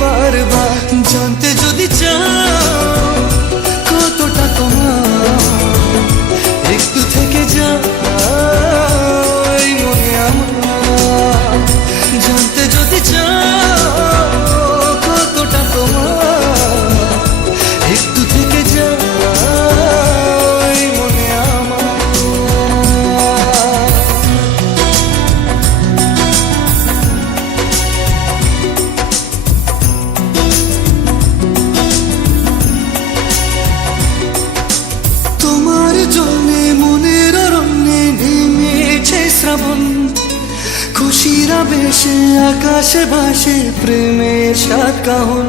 বারবার জানতে যদি চাও কতটা কমা একটু থেকে যা খুশিরা বেশে, আকাশে বাসে প্রেমের সাত কাহন।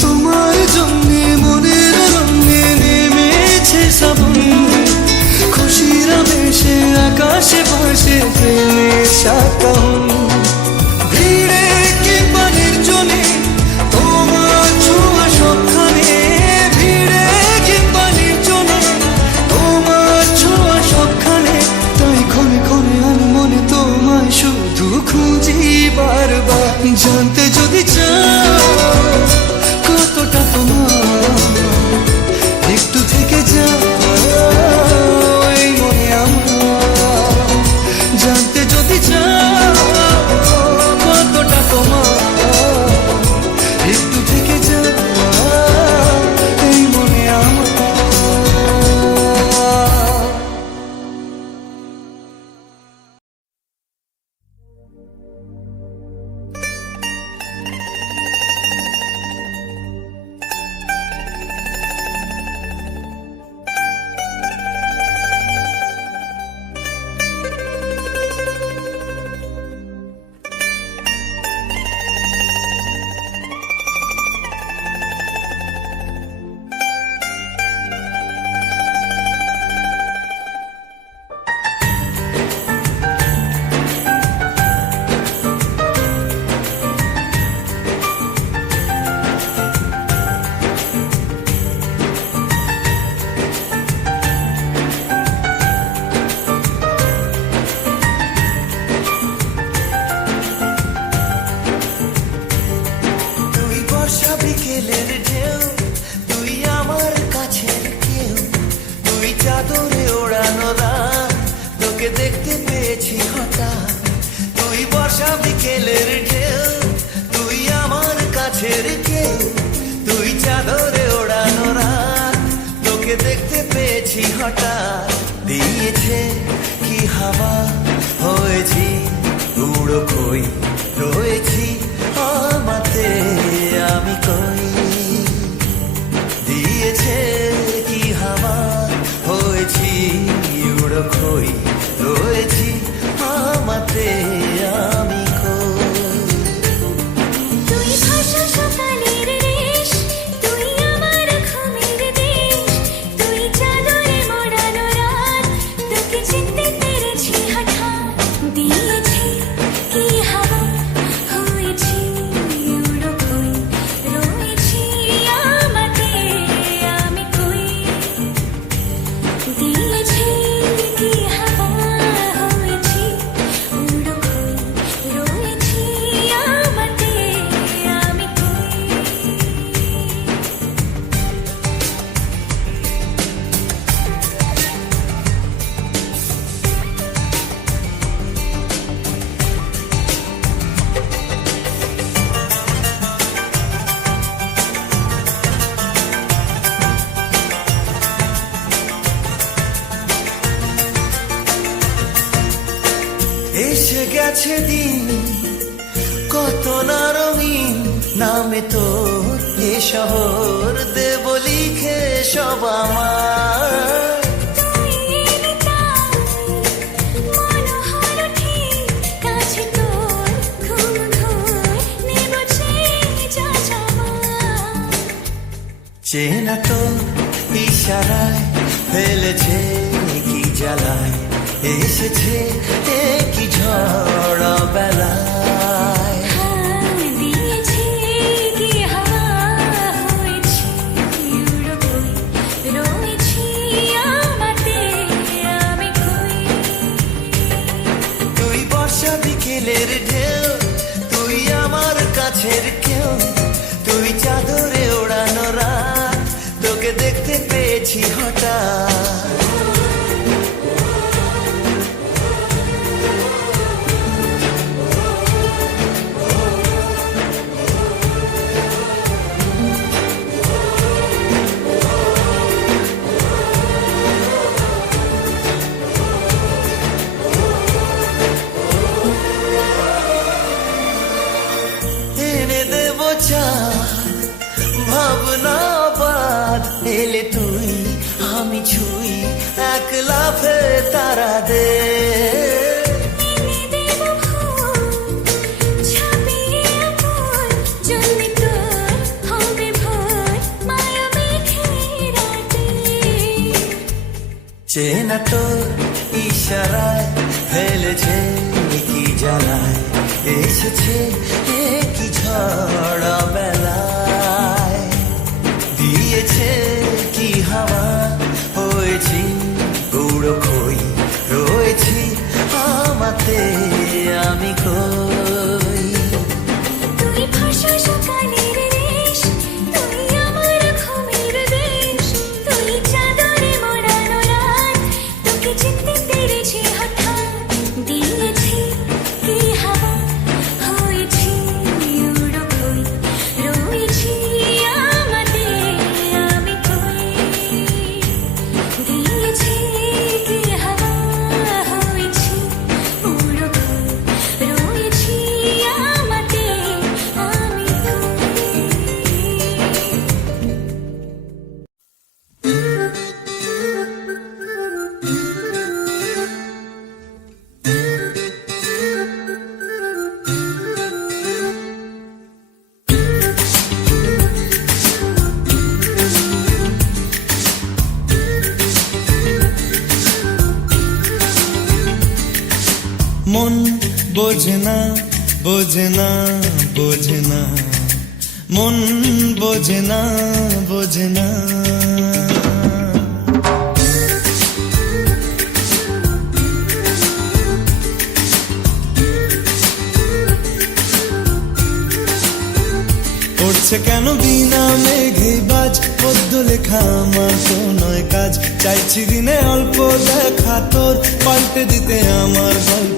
তোমার জন্য, মনের রঙে নেমেছে সাবন। খুশিরা বেশে, আকাশে বাসে প্রেমের সাত কাহন। হতো না রঙিন নামে তোর এ শহর দেব লিখে সব আমার। চেনা তো ইশারায় ফেলেছে কি জ্বালায়, এসেছে কি ঝড় বেলা বোঝে না বোঝেনা। মন বোঝে না পড়ছে কেন বিনা মেঘে বাজ? পদ্য লেখা আমার তো নয় কাজ। চাইছি দিনে অল্প দেখা তোর, পাল্টে দিতে আমার গল্প।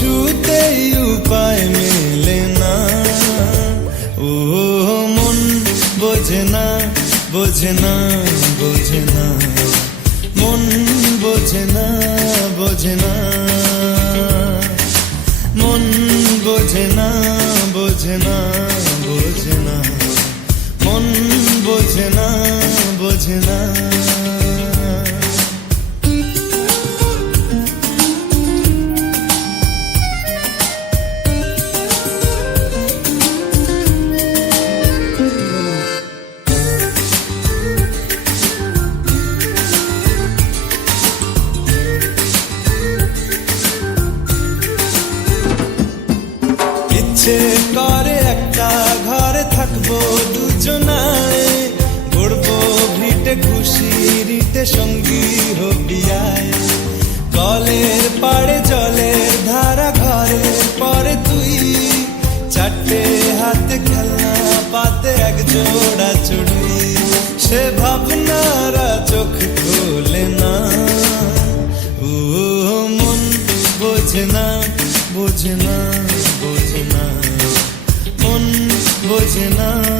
কিছুতেই উপায় মেলে না ও মন বোঝে না বোঝে না বোঝে না মন বোঝে না বোঝে না মন বোঝে না বোঝে না বোঝে না মন বোঝে না বোঝে না যে সঙ্গী হবি আয়। কলের পাড়ে জলের ধারা ঘরের পরে তুই। চারটে হাতে খেলনা, পাতে এক জোড়া চুড়ি। সে ভাবনারা চোখ খোলে না। ও, মন বোঝে না বোঝে না বোঝে না। মন বোঝে না।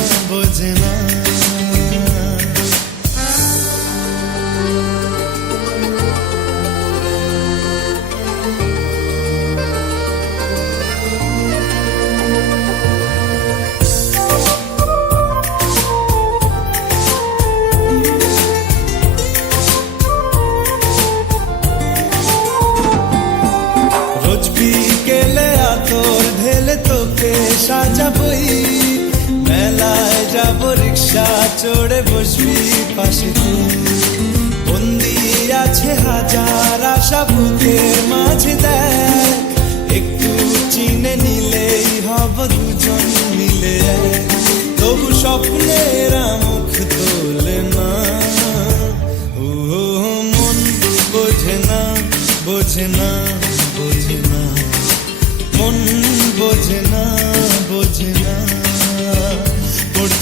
সাজাবই মেলায় যাব, রিক্সা চড়ে বসবি পাশে বন্দি আছে হাজার আশা বুকের মাঝে দেখ, একটু চিনে নিলেই হব দুজন মিলে। তবু স্বপ্নের মুখ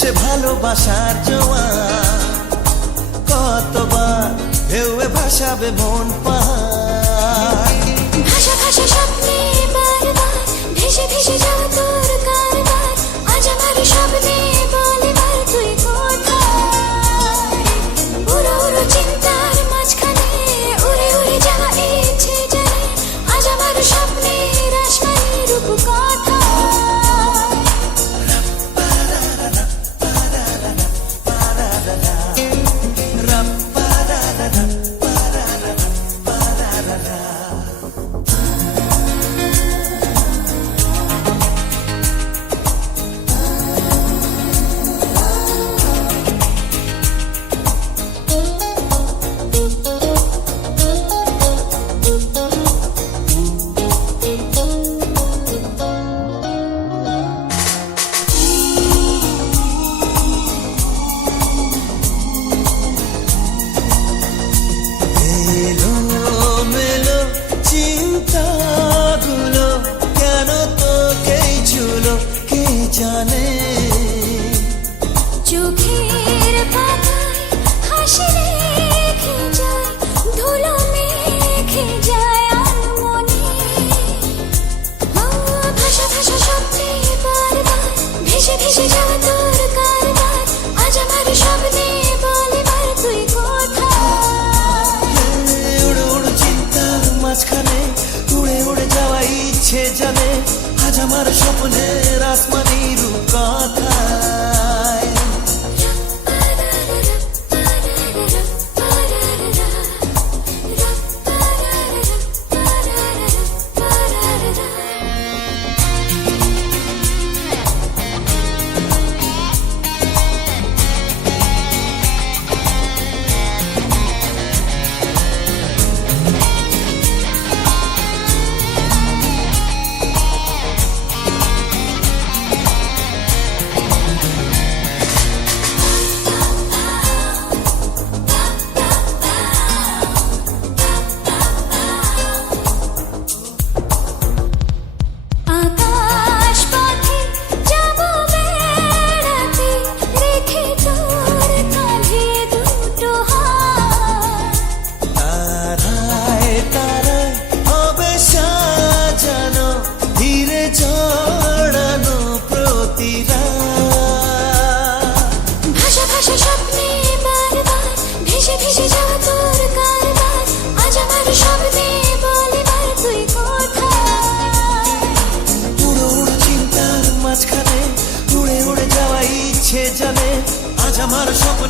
সে ভালোবাসার জোয়া কতবার ঢেউয়ে ভাসাবে মন পাহাড়। ভাষা ভাষা স্বপ্নে বারবার ভেসে ভেসে যাওয়া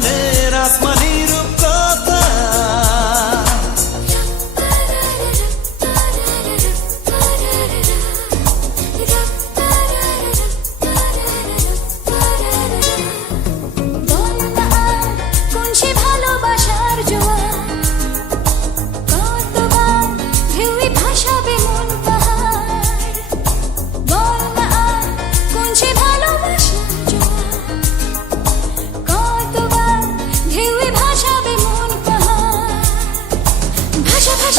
Money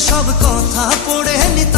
সব কথা পড়ে নিত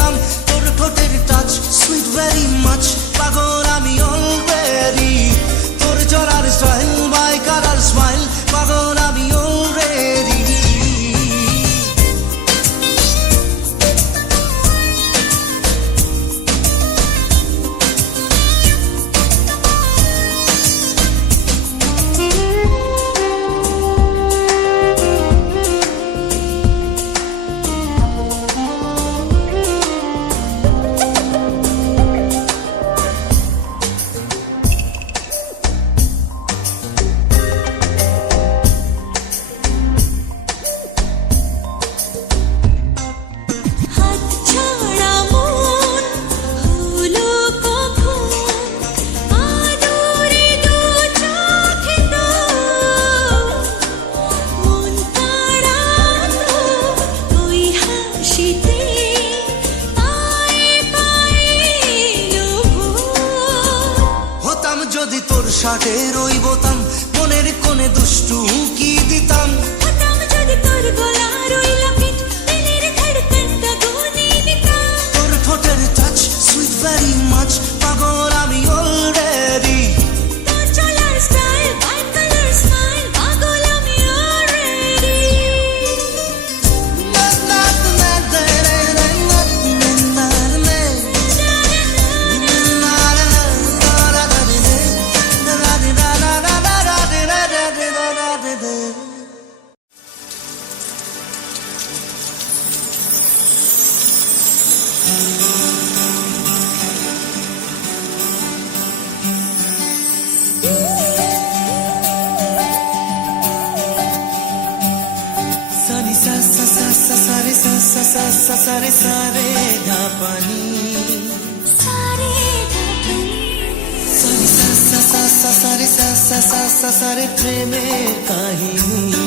সাসারে প্রেমের কাহিনী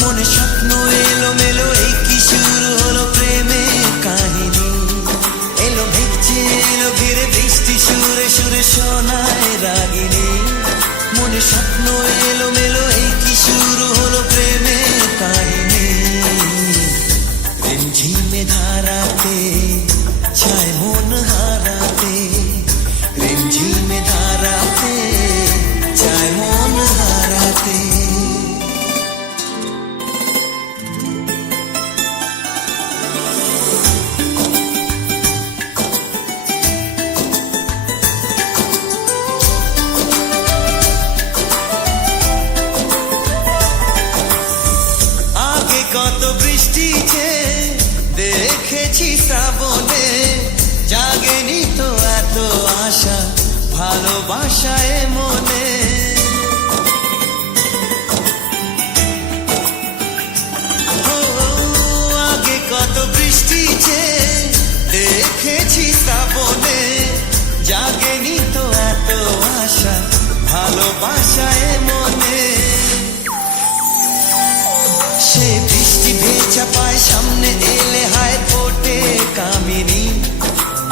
মনে স্বপ্নয়ে ভালোবাসায় মনে। আগে কত বৃষ্টি যে দেখেছি শ্রাবণে, জাগেনি তো এত আশা ভালোবাসায় মনে। সে বৃষ্টি ভেজা পায়, সামনে এলে হায় ফোটে কামিনী।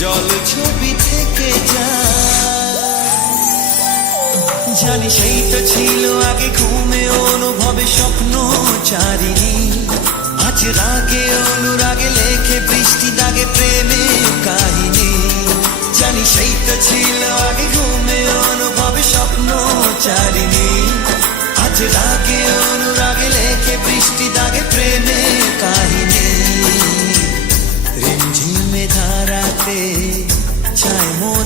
জল ছবি থেকে জানি সেই তো ছিল আগে ঘুমে অনুভবে স্বপ্ন চারিণী আজ রাগে অনুরাগে লেখে বৃষ্টি দাগে প্রেমে কাহিনী। জানি সেই তো ছিল আগে ঘুমে অনুভবে স্বপ্ন চারিণী আজ রাগে অনুরাগে লেখে বৃষ্টি দাগে প্রেমে কাহিনী। চায় মন